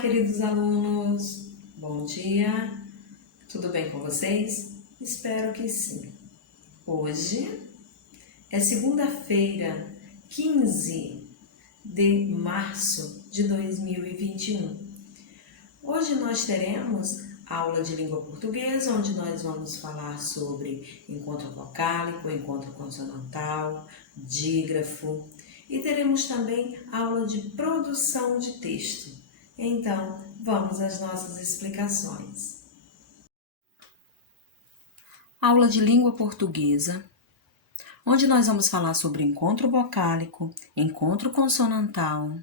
queridos alunos, bom dia, tudo bem com vocês? Espero que sim. Hoje é segunda-feira, 15 de março de 2021. Hoje nós teremos aula de língua portuguesa, onde nós vamos falar sobre encontro vocálico, encontro consonantal, dígrafo, e teremos também aula de produção de texto. Então, vamos às nossas explicações. Aula de língua portuguesa, onde nós vamos falar sobre encontro vocálico, encontro consonantal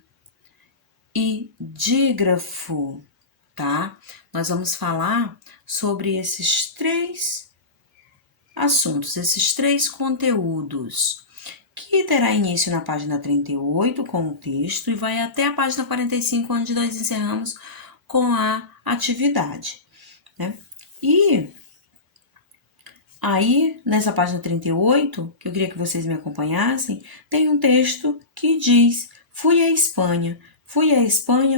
e dígrafo, tá? Nós vamos falar sobre esses três assuntos, esses três conteúdos, que terá início na página 38 com o texto e vai até a página 45, onde nós encerramos com a atividade, né? E aí, nessa página 38, que eu queria que vocês me acompanhassem, tem um texto que diz: fui à Espanha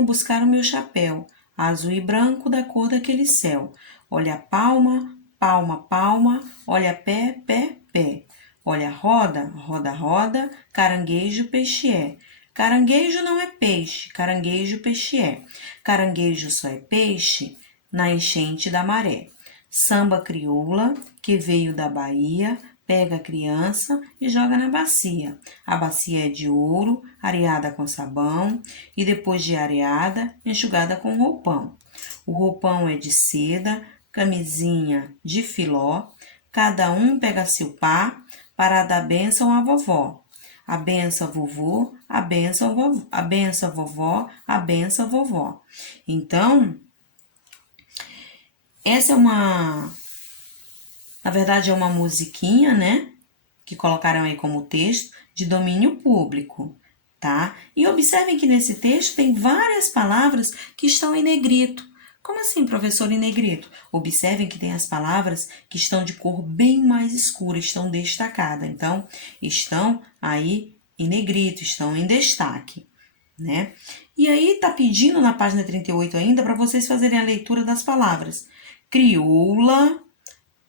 buscar o meu chapéu, azul e branco da cor daquele céu. Olha a palma, palma, palma, olha pé, pé, pé. Olha roda, roda, roda, caranguejo, peixe é. Caranguejo não é peixe, caranguejo, peixe é. Caranguejo só é peixe na enchente da maré. Samba crioula, que veio da Bahia, pega a criança e joga na bacia. A bacia é de ouro, areada com sabão, e depois de areada, enxugada com roupão. O roupão é de seda, camisinha de filó, cada um pega seu pá para dar bênção à vovó. A benção vovô, a benção vovó, a benção vovó, a benção vovó. Então, essa é na verdade é uma musiquinha, né? Que colocaram aí como texto de domínio público, tá? E observem que nesse texto tem várias palavras que estão em negrito. Como assim, professor, em negrito? Observem que tem as palavras que estão de cor bem mais escura, estão destacadas. Então, estão aí em negrito, estão em destaque, né? E aí tá pedindo na página 38 ainda para vocês fazerem a leitura das palavras: crioula,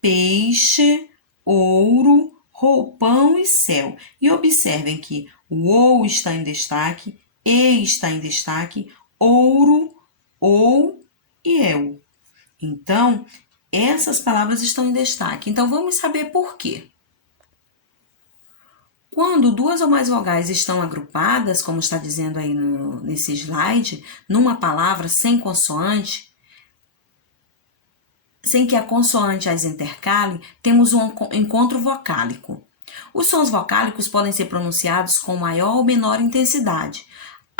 peixe, ouro, roupão e céu. E observem que o ou está em destaque, e está em destaque, ouro, ou e eu. Então, essas palavras estão em destaque. Então, vamos saber por quê. Quando duas ou mais vogais estão agrupadas, como está dizendo aí nesse slide, numa palavra sem consoante, sem que a consoante as intercale, temos um encontro vocálico. Os sons vocálicos podem ser pronunciados com maior ou menor intensidade.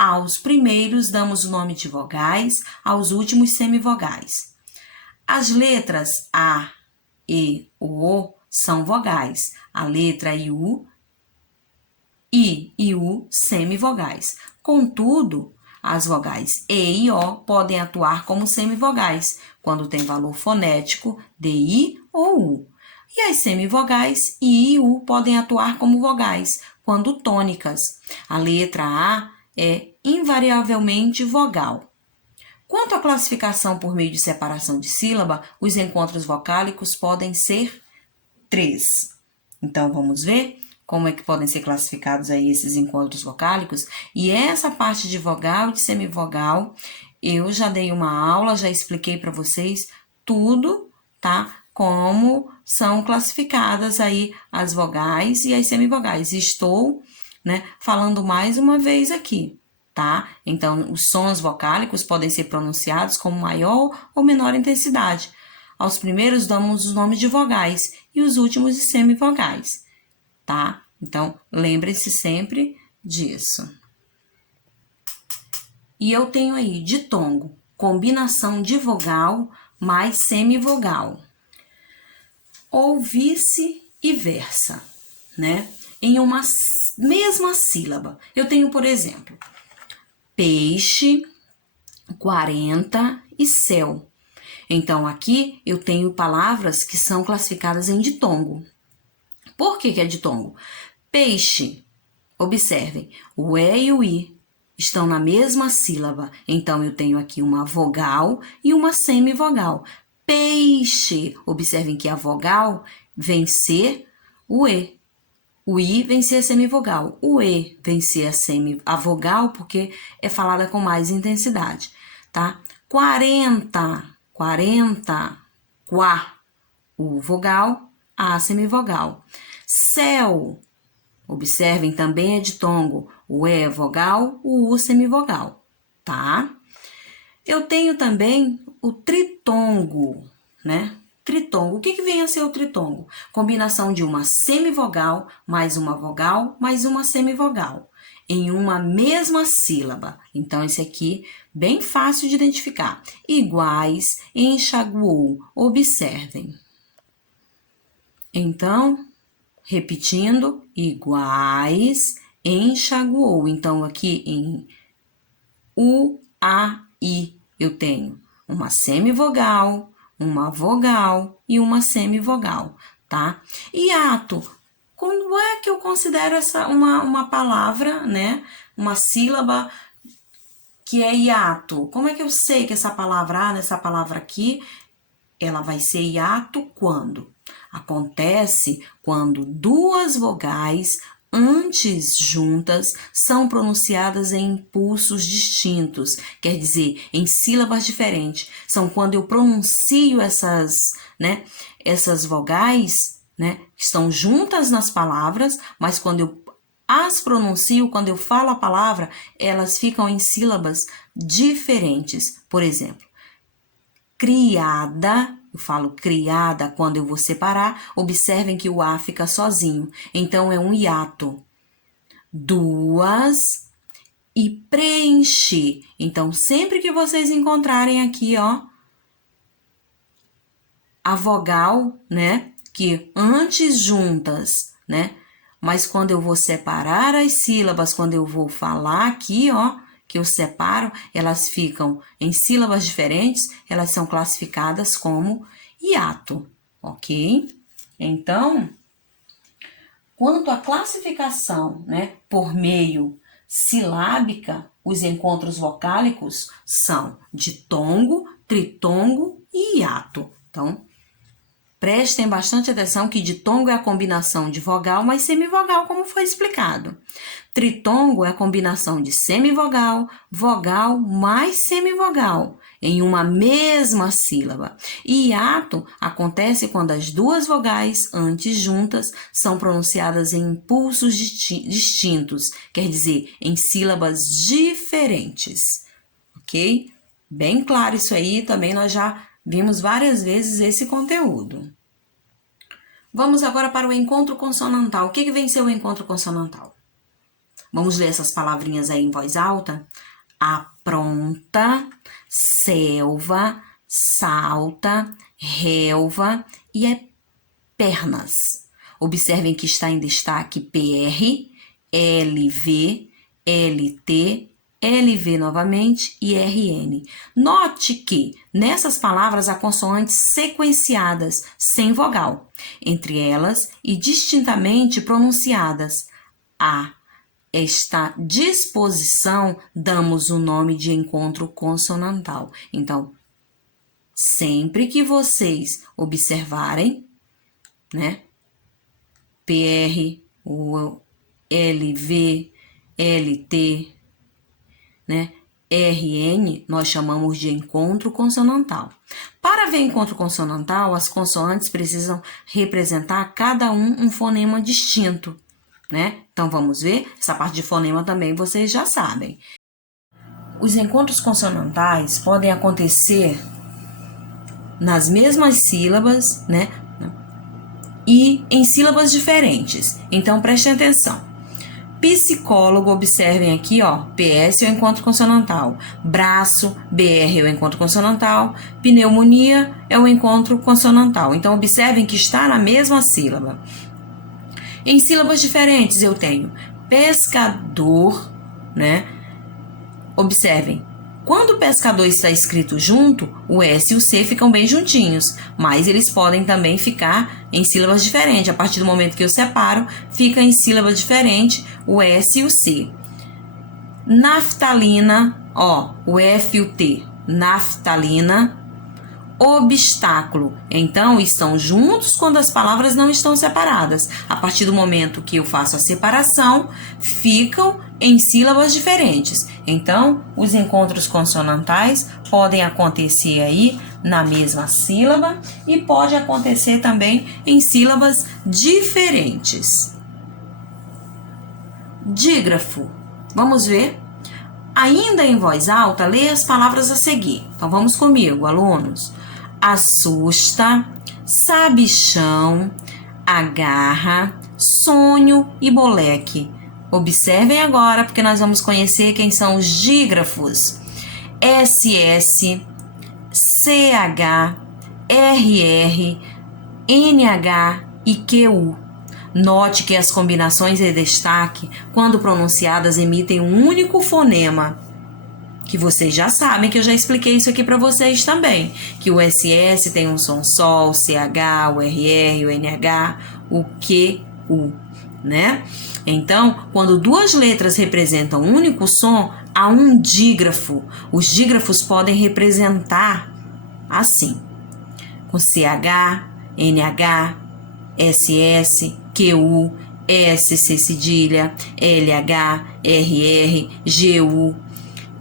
Aos primeiros damos o nome de vogais, aos últimos semivogais. As letras A, E, O são vogais. A letra I e U semivogais. Contudo, as vogais E e O podem atuar como semivogais, quando tem valor fonético de I ou U. E as semivogais I e U podem atuar como vogais, quando tônicas. A letra A é invariavelmente vogal. Quanto à classificação por meio de separação de sílaba, os encontros vocálicos podem ser 3. Então, vamos ver como é que podem ser classificados aí esses encontros vocálicos. E essa parte de vogal e de semivogal, eu já dei uma aula, já expliquei para vocês tudo, tá? Como são classificadas aí as vogais e as semivogais. Estou, né, falando mais uma vez aqui, tá? Então, os sons vocálicos podem ser pronunciados com maior ou menor intensidade. Aos primeiros damos os nomes de vogais e os últimos de semivogais, tá? Então, lembre-se sempre disso. E eu tenho aí ditongo, combinação de vogal mais semivogal. Ou vice e versa, né? Em uma mesma sílaba. Eu tenho, por exemplo, peixe, 40 e céu. Então, aqui eu tenho palavras que são classificadas em ditongo. Por que é ditongo? Peixe, observem, o E e o I estão na mesma sílaba. Então, eu tenho aqui uma vogal e uma semivogal. Peixe. Observem que a vogal vem ser o E. O I vem ser a semivogal. O E vem ser a vogal porque é falada com mais intensidade, tá? 40. 40. Quá. O vogal, a semivogal. Céu. Observem, também é ditongo. O E é vogal, o U semivogal, tá? Eu tenho também o tritongo, né? Tritongo. O que vem a ser o tritongo? Combinação de uma semivogal, mais uma vogal, mais uma semivogal, em uma mesma sílaba. Então, esse aqui, bem fácil de identificar. Iguais, enxaguou. Observem. Então, repetindo, iguais, enxaguou. Então, aqui em U, A, I, eu tenho uma semivogal, uma vogal e uma semivogal, tá? Hiato. Quando é que eu considero uma palavra, né? Uma sílaba que é hiato? Como é que eu sei que essa palavra, nessa palavra aqui, ela vai ser hiato quando? Acontece quando duas vogais antes juntas são pronunciadas em impulsos distintos, quer dizer, em sílabas diferentes. São quando eu pronuncio essas vogais, né, estão juntas nas palavras, mas quando eu as pronuncio, quando eu falo a palavra, elas ficam em sílabas diferentes. Por exemplo, criada. Eu falo criada quando eu vou separar. Observem que o A fica sozinho. Então, é um hiato. Duas e preencher. Então, sempre que vocês encontrarem aqui, ó, a vogal, né, que antes juntas, né, mas quando eu vou separar as sílabas, quando eu vou falar aqui, ó, que eu separo, elas ficam em sílabas diferentes, elas são classificadas como hiato, ok? Então, quanto à classificação, né, por meio silábica, os encontros vocálicos são ditongo, tritongo e hiato. Então, prestem bastante atenção que ditongo é a combinação de vogal mais semivogal, como foi explicado. Tritongo é a combinação de semivogal, vogal mais semivogal, em uma mesma sílaba. E hiato acontece quando as duas vogais antes juntas são pronunciadas em impulsos distintos, quer dizer, em sílabas diferentes. Ok? Bem claro isso aí, também nós já vimos várias vezes esse conteúdo. Vamos agora para o encontro consonantal. O que vem ser o encontro consonantal? Vamos ler essas palavrinhas aí em voz alta? Apronta, selva, salta, relva e pernas. Observem que está em destaque PR, LV, LT, LV novamente e RN. Note que nessas palavras há consoantes sequenciadas, sem vogal, entre elas e distintamente pronunciadas. A esta disposição damos o nome de encontro consonantal. Então, sempre que vocês observarem, né, PR, o LV, LT, né, RN, nós chamamos de encontro consonantal. Para ver encontro consonantal, as consoantes precisam representar cada um fonema distinto, né? Então, vamos ver? Essa parte de fonema também vocês já sabem. Os encontros consonantais podem acontecer nas mesmas sílabas, né? E em sílabas diferentes. Então, prestem atenção. Psicólogo, observem aqui, ó, PS é o encontro consonantal. Braço, BR é o encontro consonantal. Pneumonia é o encontro consonantal. Então, observem que está na mesma sílaba. Em sílabas diferentes eu tenho pescador, né? Observem, quando o pescador está escrito junto, o S e o C ficam bem juntinhos, mas eles podem também ficar em sílabas diferentes. A partir do momento que eu separo, fica em sílaba diferente o S e o C. naftalina, ó, o F e o T, naftalina, obstáculo. Então, estão juntos quando as palavras não estão separadas. A partir do momento que eu faço a separação, ficam em sílabas diferentes. Então, os encontros consonantais podem acontecer aí na mesma sílaba e pode acontecer também em sílabas diferentes. Dígrafo. Vamos ver? Ainda em voz alta, leia as palavras a seguir. Então, vamos comigo, alunos. Assusta, sabichão, agarra, sonho e boleque. Observem agora, porque nós vamos conhecer quem são os dígrafos. SS, CH, RR, NH e QU. Note que as combinações de destaque, quando pronunciadas, emitem um único fonema, que vocês já sabem, que eu já expliquei isso aqui para vocês também, que o SS tem um som só, o CH, o RR, o NH, o QU, né? Então, quando duas letras representam um único som, há um dígrafo. Os dígrafos podem representar assim, com CH, NH, SS, QU, SC cedilha, LH, RR, GU,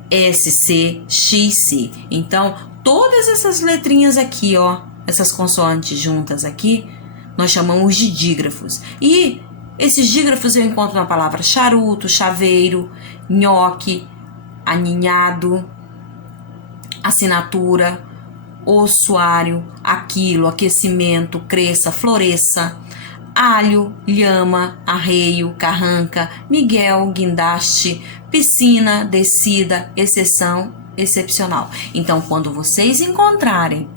SC, XC. Então, todas essas letrinhas aqui, ó, essas consoantes juntas aqui, nós chamamos de dígrafos. E esses dígrafos eu encontro na palavra charuto, chaveiro, nhoque, aninhado, assinatura, ossuário, aquilo, aquecimento, cresça, floresça, alho, lhama, arreio, carranca, Miguel, guindaste, piscina, descida, exceção, excepcional. Então, quando vocês encontrarem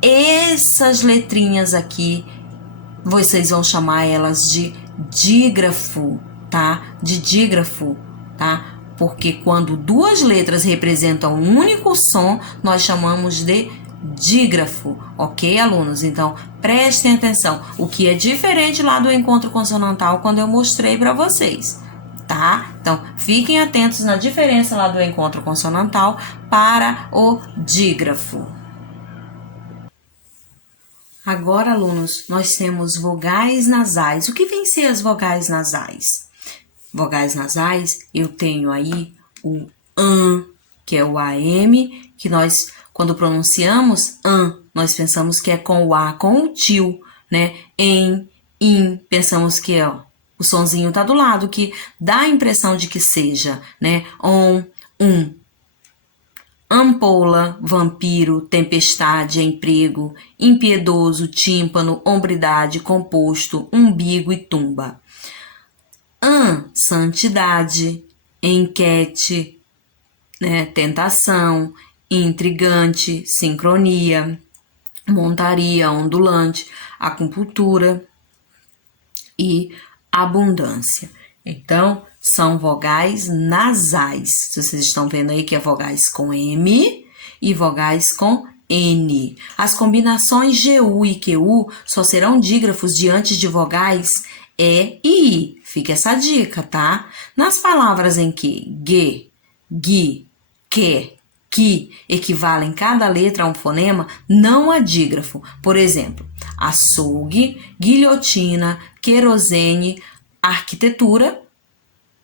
essas letrinhas aqui, vocês vão chamar elas de dígrafo, tá? De dígrafo, tá? Porque quando duas letras representam um único som, nós chamamos de dígrafo, ok, alunos? Então, prestem atenção. O que é diferente lá do encontro consonantal quando eu mostrei para vocês, tá? Então, fiquem atentos na diferença lá do encontro consonantal para o dígrafo. Agora, alunos, nós temos vogais nasais. O que vem ser as vogais nasais? Vogais nasais, eu tenho aí o AN, que é o AM, que nós, quando pronunciamos AN, nós pensamos que é com o A, com o tio, né? Em, in, pensamos que ó, o sonzinho tá do lado, que dá a impressão de que seja, né? On, ampola, vampiro, tempestade, emprego, impiedoso, tímpano, hombridade, composto, umbigo e tumba. Santidade, enquete, né, tentação, intrigante, sincronia, montaria, ondulante, acupuntura e abundância. Então, são vogais nasais. Vocês estão vendo aí que é vogais com M e vogais com N. As combinações GU e QU só serão dígrafos diante de vogais E e I. Fica essa dica, tá? Nas palavras em que G, GI, QUE, QUI equivalem cada letra a um fonema, não há dígrafo. Por exemplo, açougue, guilhotina, querosene, arquitetura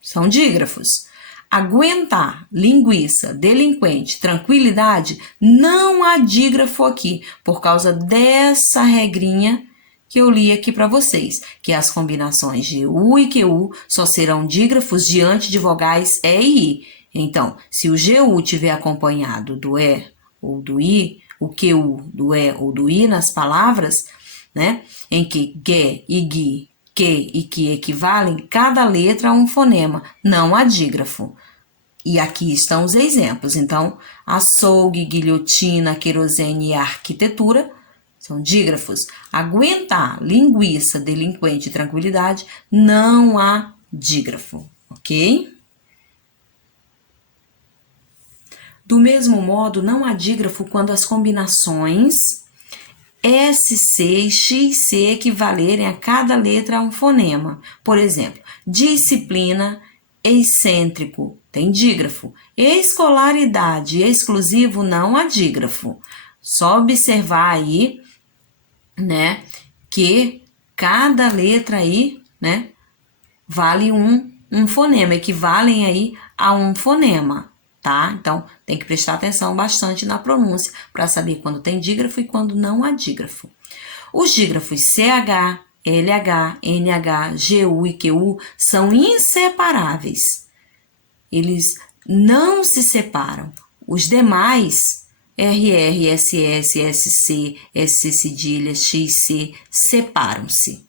são dígrafos. Aguentar, linguiça, delinquente, tranquilidade, não há dígrafo aqui, por causa dessa regrinha que eu li aqui para vocês, que as combinações de U e QU só serão dígrafos diante de vogais E e I. Então, se o GU tiver acompanhado do E ou do I, o QU do E ou do I nas palavras, né, em que GE e GI, que e que equivalem cada letra a um fonema, não há dígrafo. E aqui estão os exemplos. Então, açougue, guilhotina, querosene e arquitetura são dígrafos. Aguentar, linguiça, delinquente e tranquilidade, não há dígrafo, ok? Do mesmo modo, não há dígrafo quando as combinações SC e XC equivalerem a cada letra a um fonema. Por exemplo, disciplina, excêntrico, tem dígrafo. Escolaridade, exclusivo, não há dígrafo. Só observar aí, né, que cada letra aí, né, vale um fonema, equivalem aí a um fonema, tá? Então, tem que prestar atenção bastante na pronúncia para saber quando tem dígrafo e quando não há dígrafo. Os dígrafos CH, LH, NH, GU e QU são inseparáveis. Eles não se separam. Os demais, RR, SS, SC, SC cedilha, XC, separam-se,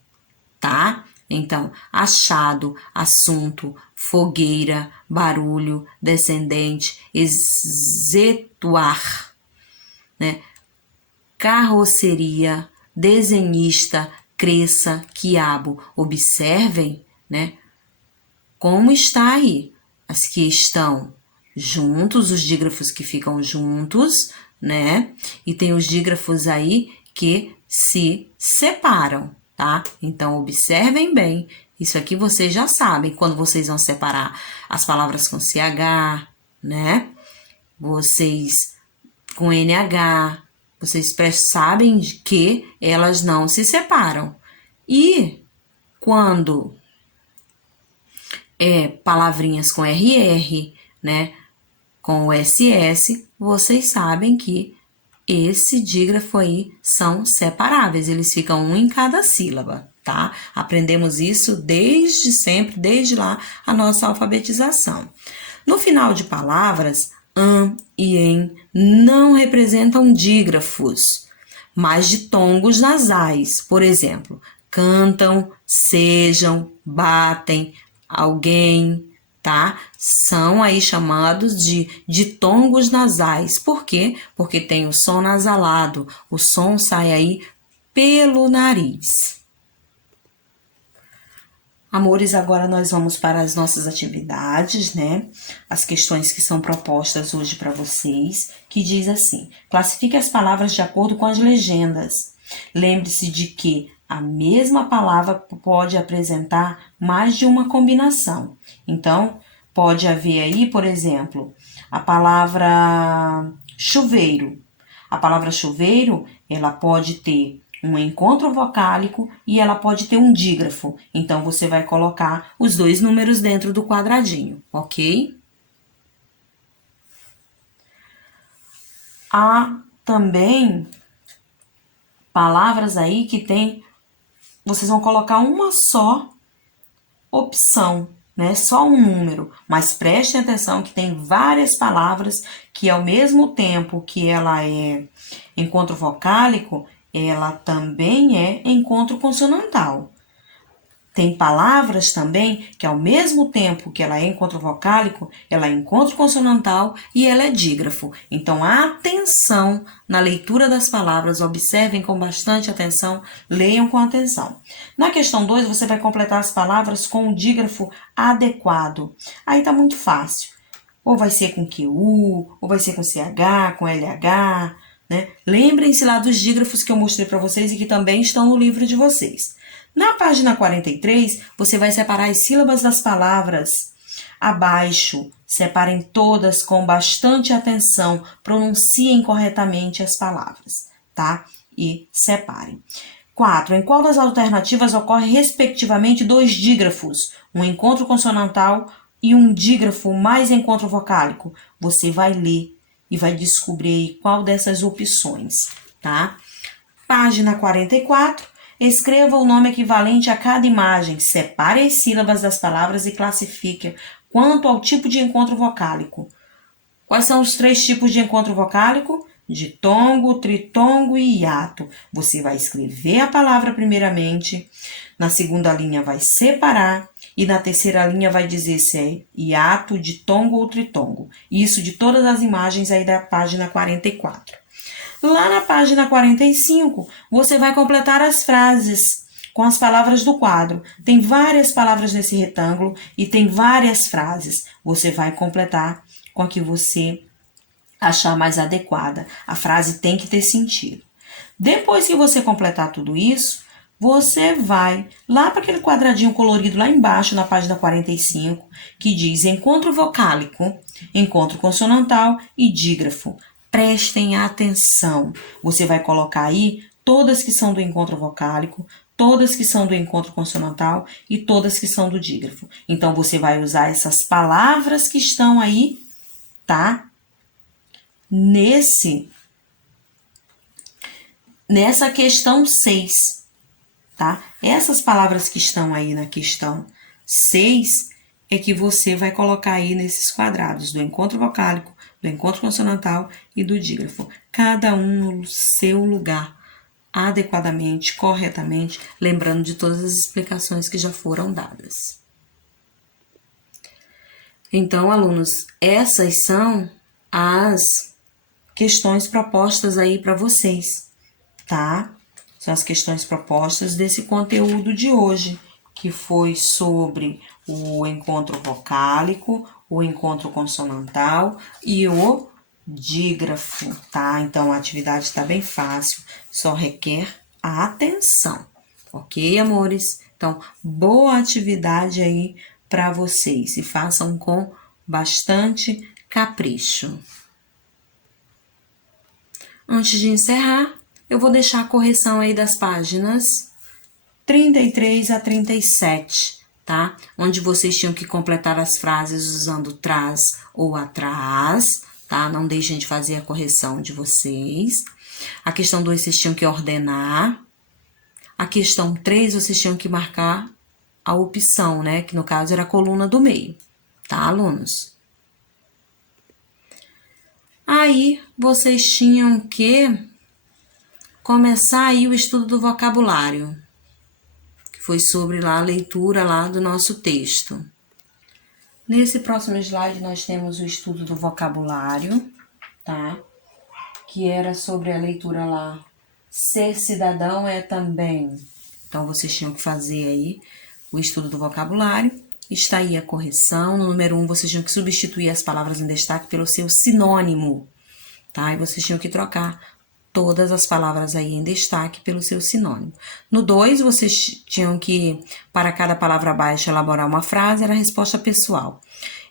tá? Então, achado, assunto, fogueira, barulho, descendente, exetuar, né? Carroceria, desenhista, cresça, quiabo. Observem, né, como está aí. As que estão juntos, os dígrafos que ficam juntos, né? E tem os dígrafos aí que se separam, tá? Então, observem bem. Isso aqui vocês já sabem quando vocês vão separar as palavras com CH, né? Vocês com NH, vocês sabem que elas não se separam. E quando palavrinhas com RR, né, com o SS, vocês sabem que esse dígrafo aí são separáveis, eles ficam um em cada sílaba, tá? Aprendemos isso desde sempre, desde lá a nossa alfabetização. No final de palavras, e em não representam dígrafos, mas ditongos nasais. Por exemplo, cantam, sejam, batem, alguém, tá? São aí chamados de ditongos nasais. Por quê? Porque tem o som nasalado, o som sai aí pelo nariz. Amores, agora nós vamos para as nossas atividades, né? As questões que são propostas hoje para vocês, que diz assim: classifique as palavras de acordo com as legendas. Lembre-se de que a mesma palavra pode apresentar mais de uma combinação. Então, pode haver aí, por exemplo, a palavra chuveiro. A palavra chuveiro, ela pode ter um encontro vocálico e ela pode ter um dígrafo. Então, você vai colocar os dois números dentro do quadradinho, ok? Há também palavras aí que tem... Vocês vão colocar uma só opção, né? Só um número. Mas prestem atenção que tem várias palavras que, ao mesmo tempo que ela é encontro vocálico, ela também é encontro consonantal. Tem palavras também que, ao mesmo tempo que ela é encontro vocálico, ela é encontro consonantal e ela é dígrafo. Então, atenção na leitura das palavras, observem com bastante atenção, leiam com atenção. Na questão 2, você vai completar as palavras com o dígrafo adequado. Aí tá muito fácil. Ou vai ser com QU, ou vai ser com CH, com LH, né? Lembrem-se lá dos dígrafos que eu mostrei para vocês e que também estão no livro de vocês. Na página 43, você vai separar as sílabas das palavras abaixo. Separem todas com bastante atenção, pronunciem corretamente as palavras, tá? E separem. 4. Em qual das alternativas ocorre respectivamente 2 dígrafos? Um encontro consonantal e um dígrafo mais encontro vocálico? Você vai ler e vai descobrir qual dessas opções, tá? Página 44. Escreva o nome equivalente a cada imagem. Separe as sílabas das palavras e classifique quanto ao tipo de encontro vocálico. Quais são os 3 tipos de encontro vocálico? Ditongo, tritongo e hiato. Você vai escrever a palavra primeiramente, na segunda linha vai separar e na terceira linha vai dizer se é hiato, ditongo ou tritongo. Isso de todas as imagens aí da página 44. Lá na página 45, você vai completar as frases com as palavras do quadro. Tem várias palavras nesse retângulo e tem várias frases. Você vai completar com a que você achar mais adequada. A frase tem que ter sentido. Depois que você completar tudo isso, você vai lá para aquele quadradinho colorido lá embaixo, na página 45, que diz encontro vocálico, encontro consonantal e dígrafo. Prestem atenção. Você vai colocar aí todas que são do encontro vocálico, todas que são do encontro consonantal e todas que são do dígrafo. Então, você vai usar essas palavras que estão aí, tá? Nessa questão 6, tá? Essas palavras que estão aí na questão 6 é que você vai colocar aí nesses quadrados do encontro vocálico, do encontro consonantal e do dígrafo. Cada um no seu lugar, adequadamente, corretamente, lembrando de todas as explicações que já foram dadas. Então, alunos, essas são as questões propostas aí para vocês, tá? São as questões propostas desse conteúdo de hoje, que foi sobre o encontro vocálico, o encontro consonantal e o dígrafo, tá? Então, a atividade está bem fácil, só requer a atenção, ok, amores? Então, boa atividade aí para vocês e façam com bastante capricho. Antes de encerrar, eu vou deixar a correção aí das páginas 33 a 37, tá? Onde vocês tinham que completar as frases usando traz ou atrás, tá? Não deixem de fazer a correção de vocês. A questão 2 vocês tinham que ordenar. A questão 3 vocês tinham que marcar a opção, né? Que no caso era a coluna do meio, tá, alunos? Aí, vocês tinham que começar aí o estudo do vocabulário, que foi sobre lá a leitura lá do nosso texto. Nesse próximo slide, nós temos o estudo do vocabulário, tá? Que era sobre a leitura lá. Ser cidadão é também. Então, vocês tinham que fazer aí o estudo do vocabulário. Está aí a correção. No número 1, vocês tinham que substituir as palavras em destaque pelo seu sinônimo, tá? E vocês tinham que trocar todas as palavras aí em destaque pelo seu sinônimo. No 2, vocês tinham que, para cada palavra abaixo, elaborar uma frase, era a resposta pessoal.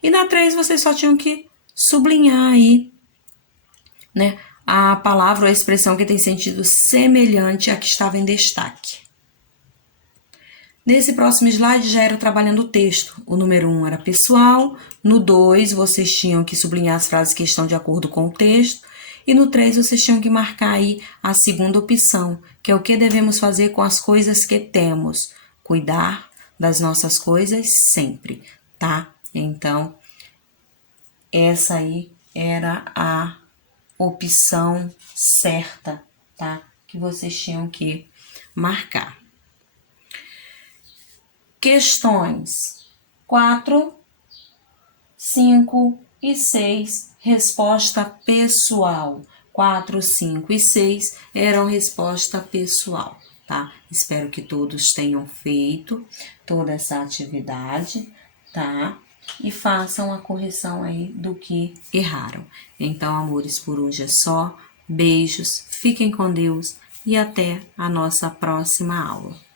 E na 3, vocês só tinham que sublinhar aí, né, a palavra ou a expressão que tem sentido semelhante à que estava em destaque. Nesse próximo slide já era trabalhando o texto. O número 1 era pessoal, no 2 vocês tinham que sublinhar as frases que estão de acordo com o texto, e no 3 vocês tinham que marcar aí a segunda opção, que é o que devemos fazer com as coisas que temos. Cuidar das nossas coisas sempre, tá? Então, essa aí era a opção certa, tá? Que vocês tinham que marcar. Questões 4, 5 e 6, resposta pessoal. 4, 5 e 6 eram resposta pessoal, tá? Espero que todos tenham feito toda essa atividade, tá? E façam a correção aí do que erraram. Então, amores, por hoje é só. Beijos, fiquem com Deus e até a nossa próxima aula.